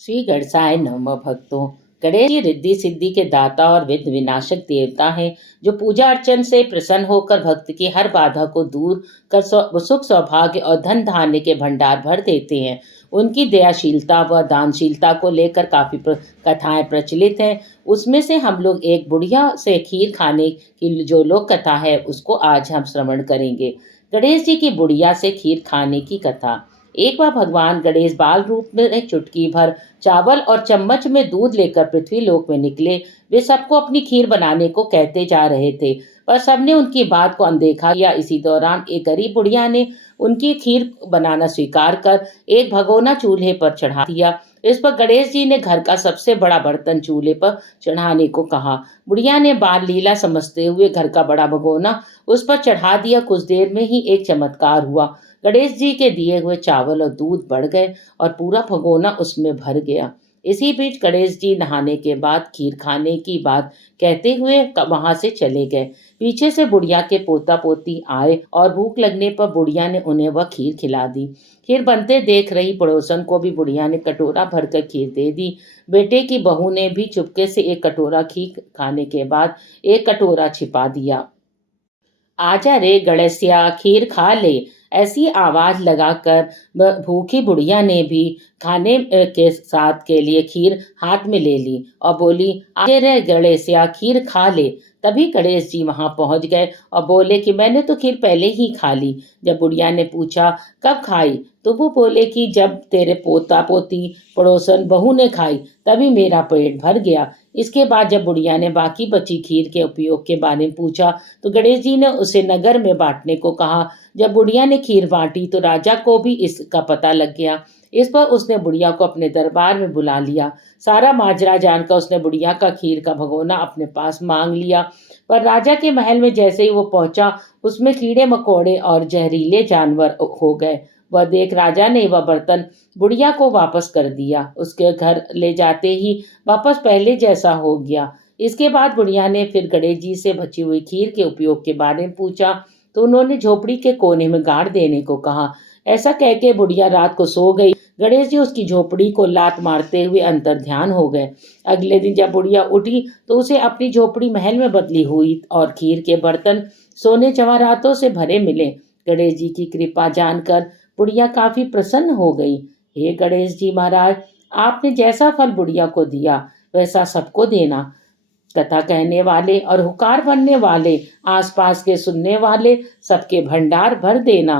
श्री गणेशाय नमः भक्तों। गणेश जी रिद्धि सिद्धि के दाता और विघ्न विनाशक देवता हैं, जो पूजा अर्चन से प्रसन्न होकर भक्त की हर बाधा को दूर कर सुख सौभाग्य और धन धान्य के भंडार भर देते हैं। उनकी दयाशीलता व दानशीलता को लेकर काफी कथाएं प्रचलित हैं। उसमें से हम लोग एक बुढ़िया से खीर खाने की जो लोक कथा है उसको आज हम श्रवण करेंगे। गणेश जी की बुढ़िया से खीर खाने की कथा। एक बार भगवान गणेश बाल रूप में एक चुटकी भर चावल और चम्मच में दूध लेकर पृथ्वी लोक में निकले। वे सबको अपनी खीर बनाने को कहते जा रहे थे, पर सबने उनकी बात को अनदेखा किया। इसी दौरान एक गरीब बुढ़िया ने उनकी खीर बनाना स्वीकार कर एक भगोना चूल्हे पर चढ़ा दिया। इस पर गणेश जी ने घर का सबसे बड़ा बर्तन चूल्हे पर चढ़ाने को कहा। बुढ़िया ने बाल लीला समझते हुए घर का बड़ा भगोना उस पर चढ़ा दिया। कुछ देर में ही एक चमत्कार हुआ। गणेश जी के दिए हुए चावल और दूध बढ़ गए और पूरा भगोना उसमें भर गया। इसी बीच गणेश जी नहाने के बाद खीर खाने की बात कहते हुए वहां से चले गए। पीछे से बुढ़िया के पोता पोती आए और भूख लगने पर बुढ़िया ने उन्हें वह खीर खिला दी। खीर बनते देख रही पड़ोसन को भी बुढ़िया ने कटोरा भरकर खीर दे दी। बेटे की बहू ने भी चुपके से एक कटोरा खीर खाने के बाद एक कटोरा छिपा दिया। आजा रे गणेशिया खीर खा ले, ऐसी आवाज लगाकर भूखी बुढ़िया ने भी खाने के साथ के लिए खीर हाथ में ले ली और बोली, आजे रे गणेशिया खीर खा ले। तभी गणेश जी वहां पहुंच गए और बोले कि मैंने तो खीर पहले ही खा ली। जब बुढ़िया ने पूछा कब खाई, तो वो बोले कि जब तेरे पोता पोती पड़ोसन बहू ने खाई तभी मेरा पेट भर गया। इसके बाद जब बुढ़िया ने बाकी बची खीर के उपयोग के बारे में पूछा तो गणेश जी ने उसे नगर में बांटने को कहा। जब बुढ़िया ने खीर बांटी तो राजा को भी इसका पता लग गया। इस पर उसने बुढ़िया को अपने दरबार में बुला लिया। सारा माजरा जानकर उसने बुढ़िया का खीर का भगोना अपने पास मांग लिया। पर राजा के महल में जैसे ही वो पहुंचा उसमें कीड़े मकोड़े और जहरीले जानवर हो गए। वह देख राजा ने वह बर्तन बुढ़िया को वापस कर दिया। उसके घर ले जाते ही वापस पहले जैसा हो गया। इसके बाद बुढ़िया ने फिर गणेश जी से बची हुई खीर के उपयोग के बारे में पूछा तो उन्होंने झोपड़ी के कोने में गाड़ देने को कहा। ऐसा कह के बुढ़िया रात को सो गई। गणेश जी उसकी झोपड़ी को लात मारते हुए अंतर ध्यान हो गए। अगले दिन जब बुढ़िया उठी तो उसे अपनी झोपड़ी महल में बदली हुई और खीर के बर्तन सोने जवाहरातों से भरे मिले। गणेश जी की कृपा जानकर बुढ़िया काफी प्रसन्न हो गई। हे गणेश जी महाराज, आपने जैसा फल बुढ़िया को दिया वैसा सबको देना। कथा कहने वाले और हुकार बनने वाले, आसपास के सुनने वाले सबके भंडार भर देना।